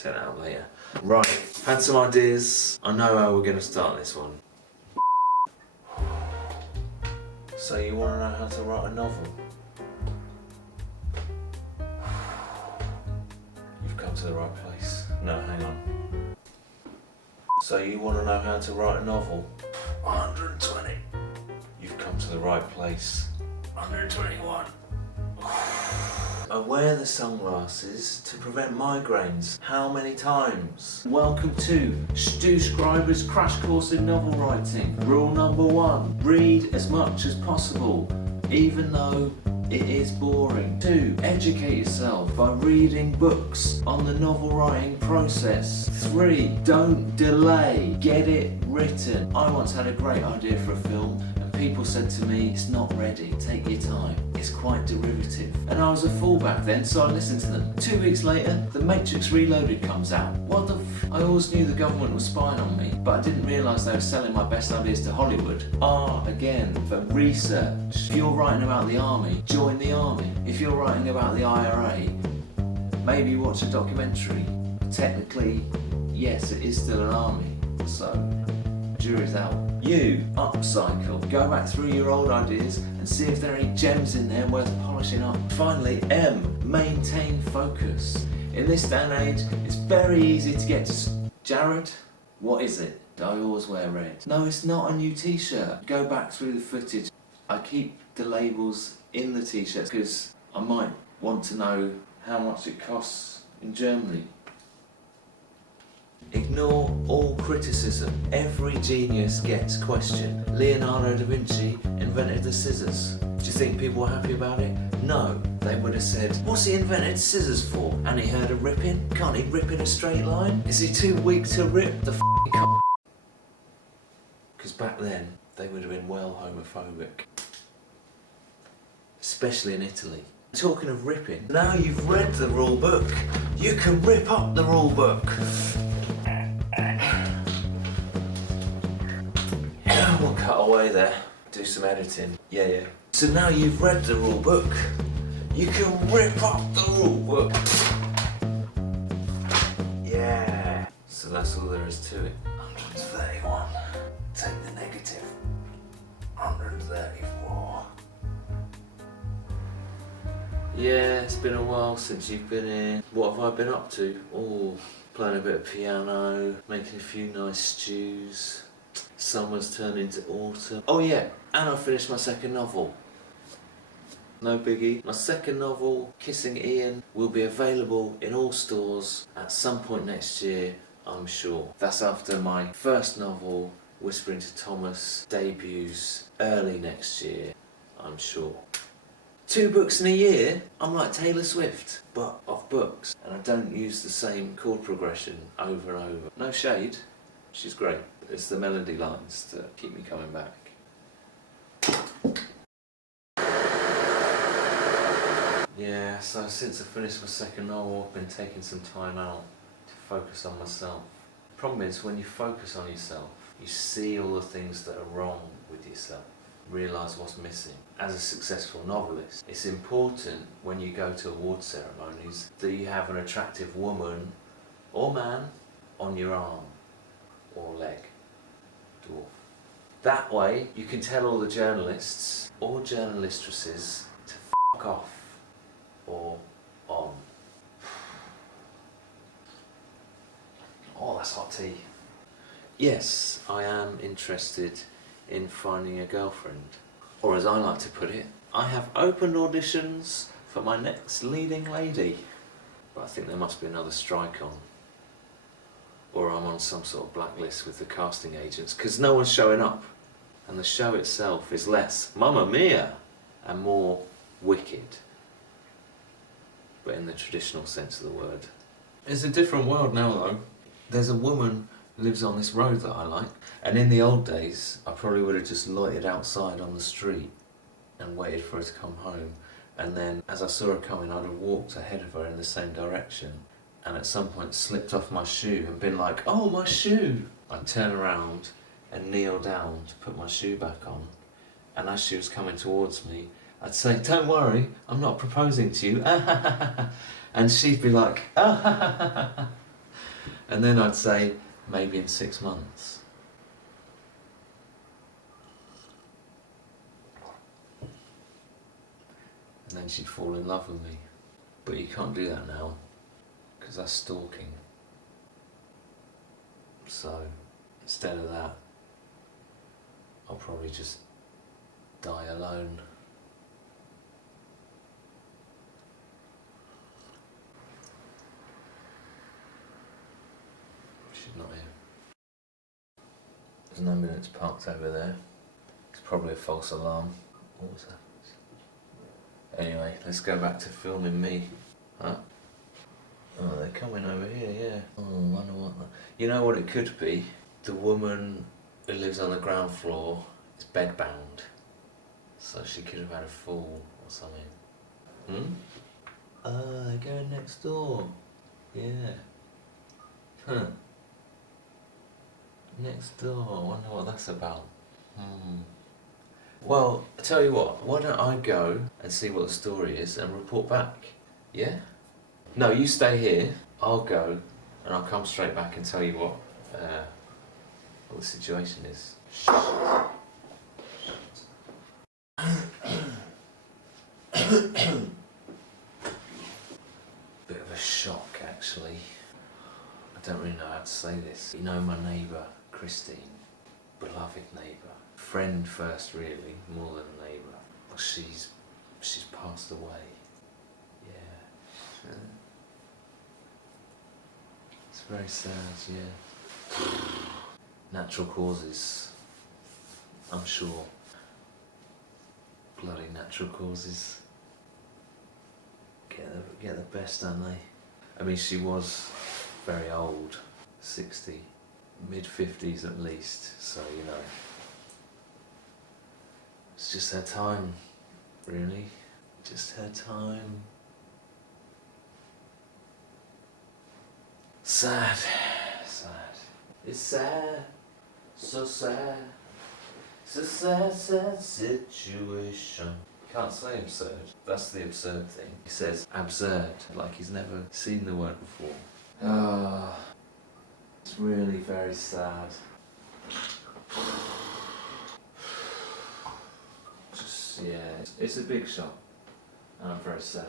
Take that out later. Right, had some ideas. I know how we're going to start this one. So you want to know how to write a novel? You've come to the right place. No, hang on. So you want to know how to write a novel? 120. You've come to the right place. 121. I wear the sunglasses to prevent migraines. How many times? Welcome to Stu Scriber's Crash Course in Novel Writing. Rule number 1. Read as much as possible, even though it is boring. 2. Educate yourself by reading books on the novel writing process. 3. Don't delay. Get it written. I once had a great idea for a film and people said to me, it's not ready, take your time. It's quite derivative. And I was a fool back then, so I listened to them. 2 weeks later, The Matrix Reloaded comes out. What the f? I always knew the government was spying on me, but I didn't realise they were selling my best ideas to Hollywood. R again for research. If you're writing about the army, join the army. If you're writing about the IRA, maybe watch a documentary. Technically, yes, it is still an army, so jury's out. You, upcycle. Go back through your old ideas and see if there are any gems in there worth polishing up. Finally, M, maintain focus. In this day and age, it's very easy to get Jared, what is it? Do I always wear red? No, it's not a new t-shirt. Go back through the footage. I keep the labels in the t-shirts because I might want to know how much it costs in Germany. Ignore all criticism. Every genius gets questioned. Leonardo da Vinci invented the scissors. Do you think people were happy about it? No. They would have said, what's he invented scissors for? And he heard of ripping? Can't he rip in a straight line? Is he too weak to rip? The f***ing c***? Because back then, they would have been well homophobic. Especially in Italy. Talking of ripping, now you've read the rule book, you can rip up the rule book. We'll cut away there, do some editing. Yeah. So now you've read the rule book, you can rip up the rule book. Yeah. So that's all there is to it. 131. Take the negative. 134. Yeah, it's been a while since you've been here. What have I been up to? Oh, playing a bit of piano, making a few nice stews. Summer's turned into autumn. Oh yeah, and I finished my second novel. No biggie. My second novel, Kissing Ian, will be available in all stores at some point next year, I'm sure. That's after my first novel, Whispering to Thomas, debuts early next year, I'm sure. 2 books in a year? I'm like Taylor Swift, but of books. And I don't use the same chord progression over and over. No shade, she's great. It's the melody lines that keep me coming back. Yeah, so since I finished my second novel, I've been taking some time out to focus on myself. The problem is, when you focus on yourself, you see all the things that are wrong with yourself. Realise what's missing. As a successful novelist, it's important when you go to award ceremonies that you have an attractive woman or man on your arm or leg. Dwarf. That way you can tell all the journalists or journalistresses to f*** off or on. Oh, that's hot tea. Yes, I am interested in finding a girlfriend. Or as I like to put it, I have opened auditions for my next leading lady. But I think there must be another strike on. Or I'm on some sort of blacklist with the casting agents, because no one's showing up. And the show itself is less Mamma Mia and more wicked. But in the traditional sense of the word. It's a different world now though. There's a woman lives on this road that I like, and in the old days I probably would have just loitered outside on the street and waited for her to come home, and then as I saw her coming I'd have walked ahead of her in the same direction and at some point slipped off my shoe and been like, oh, my shoe! I'd turn around and kneel down to put my shoe back on, and as she was coming towards me I'd say, don't worry, I'm not proposing to you, and she'd be like, And then I'd say, maybe in 6 months. And then she'd fall in love with me. But you can't do that now, because that's stalking. So, instead of that, I'll probably just die alone. She's not here. There's an ambulance parked over there. It's probably a false alarm. What was that? Anyway, let's go back to filming me. Huh? Oh, they're coming over here, yeah. Oh, I wonder what... You know what it could be? The woman who lives on the ground floor is bedbound. So she could have had a fall or something. They're going next door. Yeah. Huh. Next door, I wonder what that's about. Well, I tell you what, why don't I go and see what the story is and report back? Yeah? No, you stay here, I'll go, and I'll come straight back and tell you what the situation is. Bit of a shock, actually. I don't really know how to say this. You know my neighbour, Christine, beloved neighbour. Friend first, really, more than a neighbour. Well, she's passed away. Yeah. It's very sad, yeah. Natural causes, I'm sure. Bloody natural causes. Get the best, don't they? I mean, she was very old, 60, mid-50s at least, so you know. It's just her time, really. Just her time. Sad. Sad. It's sad. So sad. It's a sad, sad situation. Can't say absurd. That's the absurd thing. He says absurd, like he's never seen the word before. Ah, it's really very sad. Yeah, it's a big shock, and I'm very sad.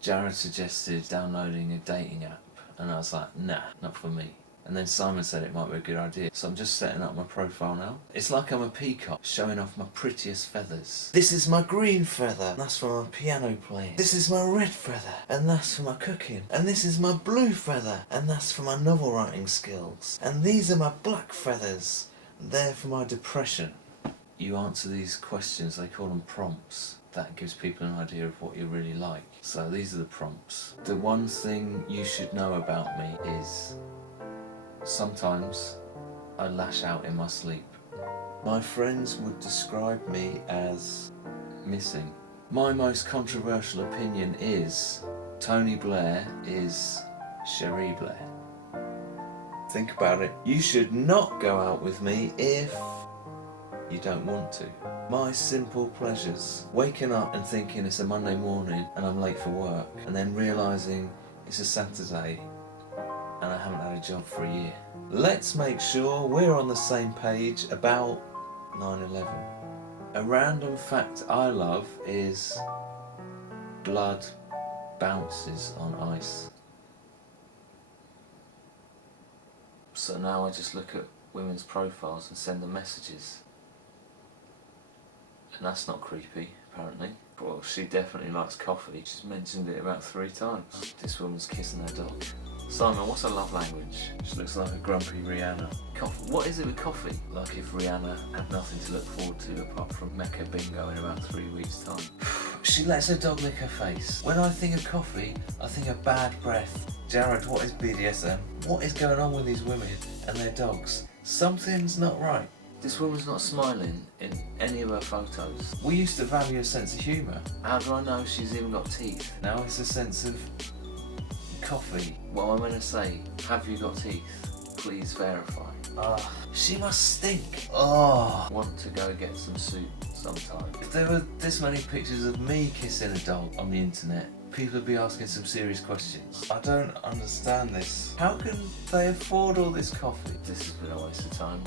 Jared suggested downloading a dating app, and I was like, nah, not for me. And then Simon said it might be a good idea, so I'm just setting up my profile now. It's like I'm a peacock, showing off my prettiest feathers. This is my green feather, and that's for my piano playing. This is my red feather, and that's for my cooking. And this is my blue feather, and that's for my novel writing skills. And these are my black feathers, and they're for my depression. You answer these questions, they call them prompts. That gives people an idea of what you really like. So these are the prompts. The one thing you should know about me is sometimes I lash out in my sleep. My friends would describe me as missing. My most controversial opinion is Tony Blair is Cherie Blair. Think about it. You should not go out with me if you don't want to. My simple pleasures. Waking up and thinking it's a Monday morning and I'm late for work, and then realising it's a Saturday and I haven't had a job for a year. Let's make sure we're on the same page about 9/11. A random fact I love is blood bounces on ice. So now I just look at women's profiles and send them messages. And that's not creepy, apparently. Well, she definitely likes coffee. She's mentioned it about 3 times. This woman's kissing her dog. Simon, what's her love language? She looks like a grumpy Rihanna. Coffee. What is it with coffee? Like if Rihanna had nothing to look forward to apart from Mecca Bingo in about 3 weeks' time. She lets her dog lick her face. When I think of coffee, I think of bad breath. Jared, what is BDSM? What is going on with these women and their dogs? Something's not right. This woman's not smiling in any of her photos. We used to value a sense of humour. How do I know she's even got teeth? Now it's a sense of coffee. Well, I'm gonna say, have you got teeth? Please verify. She must stink. Want to go get some soup sometime. If there were this many pictures of me kissing a dog on the internet, people would be asking some serious questions. I don't understand this. How can they afford all this coffee? This has been a waste of time.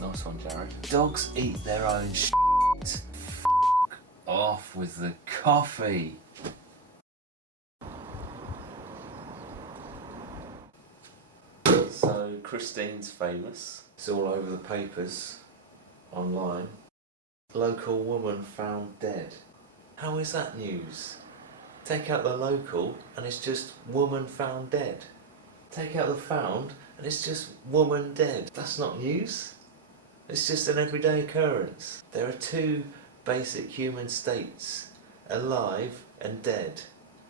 Nice one, Jared. Dogs eat their own shit. F off with the coffee. So Christine's famous. It's all over the papers, online. Local woman found dead. How is that news? Take out the local and it's just woman found dead. Take out the found and it's just woman dead. That's not news. It's just an everyday occurrence. There are two basic human states, alive and dead.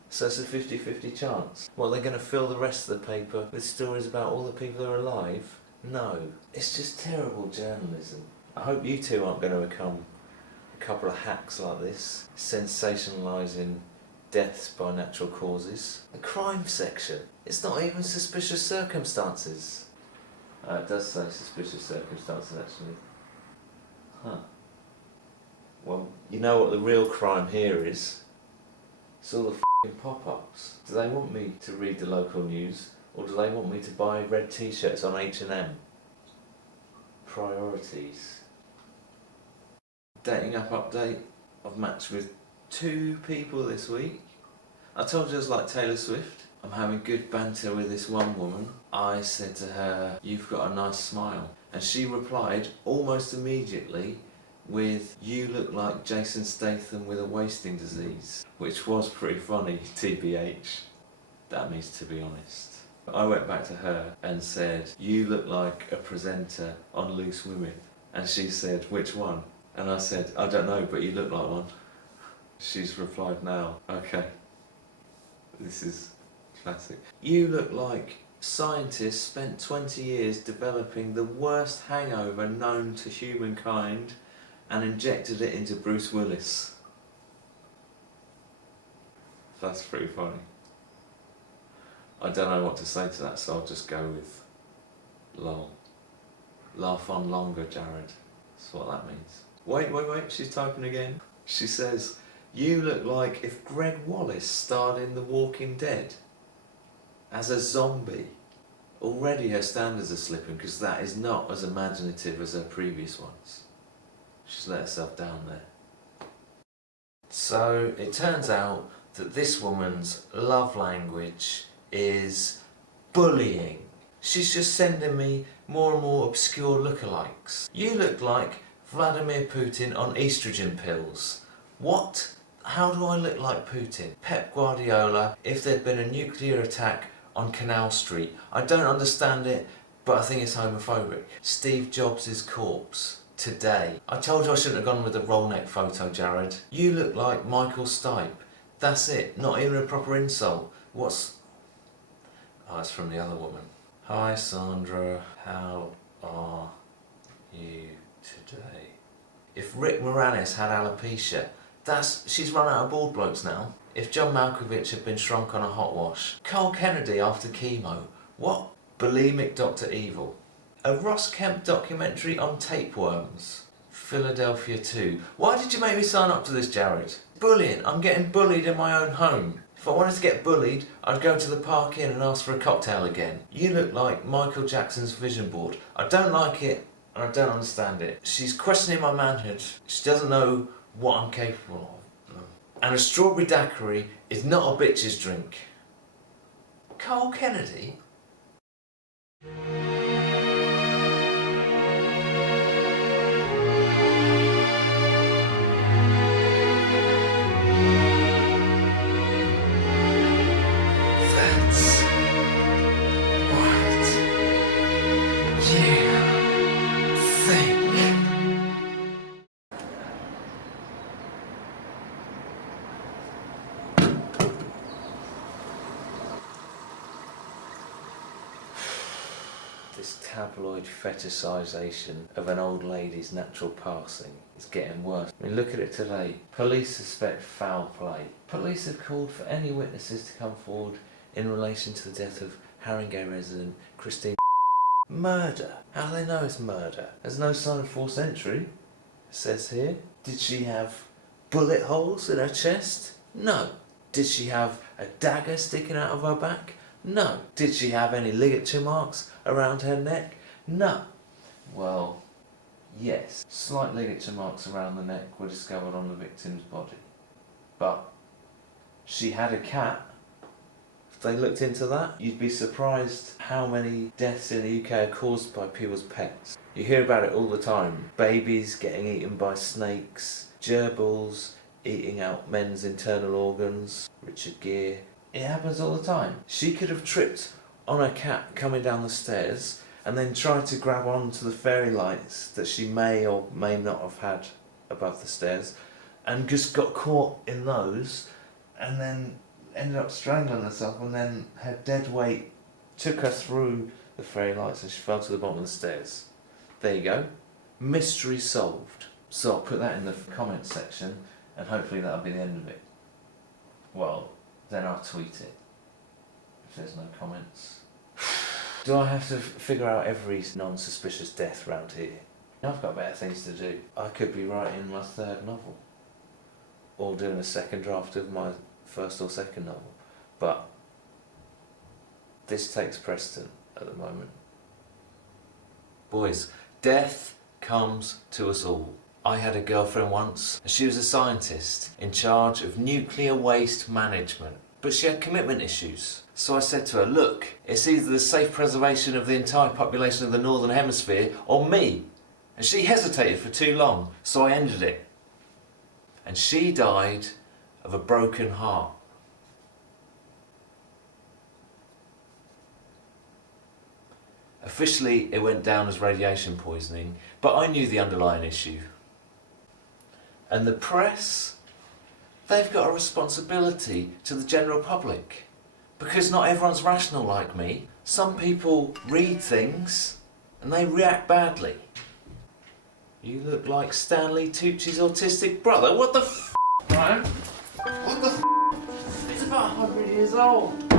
So it's a 50-50 chance. Well, they're going to fill the rest of the paper with stories about all the people who are alive? No. It's just terrible journalism. I hope you two aren't going to become a couple of hacks like this, sensationalising deaths by natural causes. The crime section. It's not even suspicious circumstances. It does say suspicious circumstances, actually. Huh. Well, you know what the real crime here is? It's all the f***ing pop-ups. Do they want me to read the local news, or do they want me to buy red t-shirts on H&M? Priorities. Dating app update. I've matched with 2 people this week. I told you I was like Taylor Swift. I'm having good banter with this one woman. I said to her, "You've got a nice smile." And she replied almost immediately with, "You look like Jason Statham with a wasting disease." Which was pretty funny, TBH. That means to be honest. I went back to her and said, "You look like a presenter on Loose Women." And she said, "Which one?" And I said, "I don't know, but you look like one." She's replied now, "Okay." This is classic. "You look like scientists spent 20 years developing the worst hangover known to humankind and injected it into Bruce Willis." That's pretty funny. I don't know what to say to that, so I'll just go with lol. Laugh on longer, Jared. That's what that means. Wait, she's typing again. She says, "You look like if Greg Wallace starred in The Walking Dead as a zombie." Already her standards are slipping because that is not as imaginative as her previous ones. She's let herself down there. So it turns out that this woman's love language is bullying. She's just sending me more and more obscure lookalikes. "You look like Vladimir Putin on estrogen pills." What? How do I look like Putin? Pep Guardiola if there'd been a nuclear attack on Canal Street. I don't understand it, but I think it's homophobic. Steve Jobs' corpse. Today. I told you I shouldn't have gone with the roll neck photo, Jared. "You look like Michael Stipe." That's it. Not even a proper insult. What's... Oh, it's from the other woman. "Hi Sandra, how are you today?" If Rick Moranis had alopecia, she's run out of bald blokes now. If John Malkovich had been shrunk on a hot wash. Carl Kennedy after chemo. What? Bulimic Dr. Evil. A Ross Kemp documentary on tapeworms. Philadelphia 2. Why did you make me sign up to this, Jared? Bullying. I'm getting bullied in my own home. If I wanted to get bullied, I'd go to the Park Inn and ask for a cocktail again. "You look like Michael Jackson's vision board." I don't like it and I don't understand it. She's questioning my manhood. She doesn't know what I'm capable of. And a strawberry daiquiri is not a bitch's drink. Carl Kennedy? This tabloid fetishisation of an old lady's natural passing is getting worse. I mean, look at it today. Police suspect foul play. Police have called for any witnesses to come forward in relation to the death of Haringey resident Christine. Murder. How do they know it's murder? There's no sign of forced entry, it says here. Did she have bullet holes in her chest? No. Did she have a dagger sticking out of her back? No. Did she have any ligature marks around her neck? No. Well, yes. Slight ligature marks around the neck were discovered on the victim's body. But she had a cat. If they looked into that, you'd be surprised how many deaths in the UK are caused by people's pets. You hear about it all the time. Babies getting eaten by snakes, gerbils eating out men's internal organs, Richard Gere. It happens all the time. She could have tripped on her cat coming down the stairs and then tried to grab onto the fairy lights that she may or may not have had above the stairs and just got caught in those and then ended up strangling herself, and then her dead weight took her through the fairy lights and she fell to the bottom of the stairs. There you go. Mystery solved. So I'll put that in the comments section and hopefully that'll be the end of it. Well, then I'll tweet it if there's no comments. Do I have to figure out every non-suspicious death round here? I've got better things to do. I could be writing my third novel, or doing a second draft of my first or second novel, but this takes precedent at the moment. Boys, death comes to us all. I had a girlfriend once, and she was a scientist in charge of nuclear waste management, but she had commitment issues. So I said to her, look, it's either the safe preservation of the entire population of the Northern Hemisphere or me. And she hesitated for too long, so I ended it. And she died of a broken heart. Officially, it went down as radiation poisoning, but I knew the underlying issue. And the press, they've got a responsibility to the general public. Because not everyone's rational like me. Some people read things and they react badly. You look like Stanley Tucci's autistic brother. What the f***, man? What the f***? It's about 100 years old.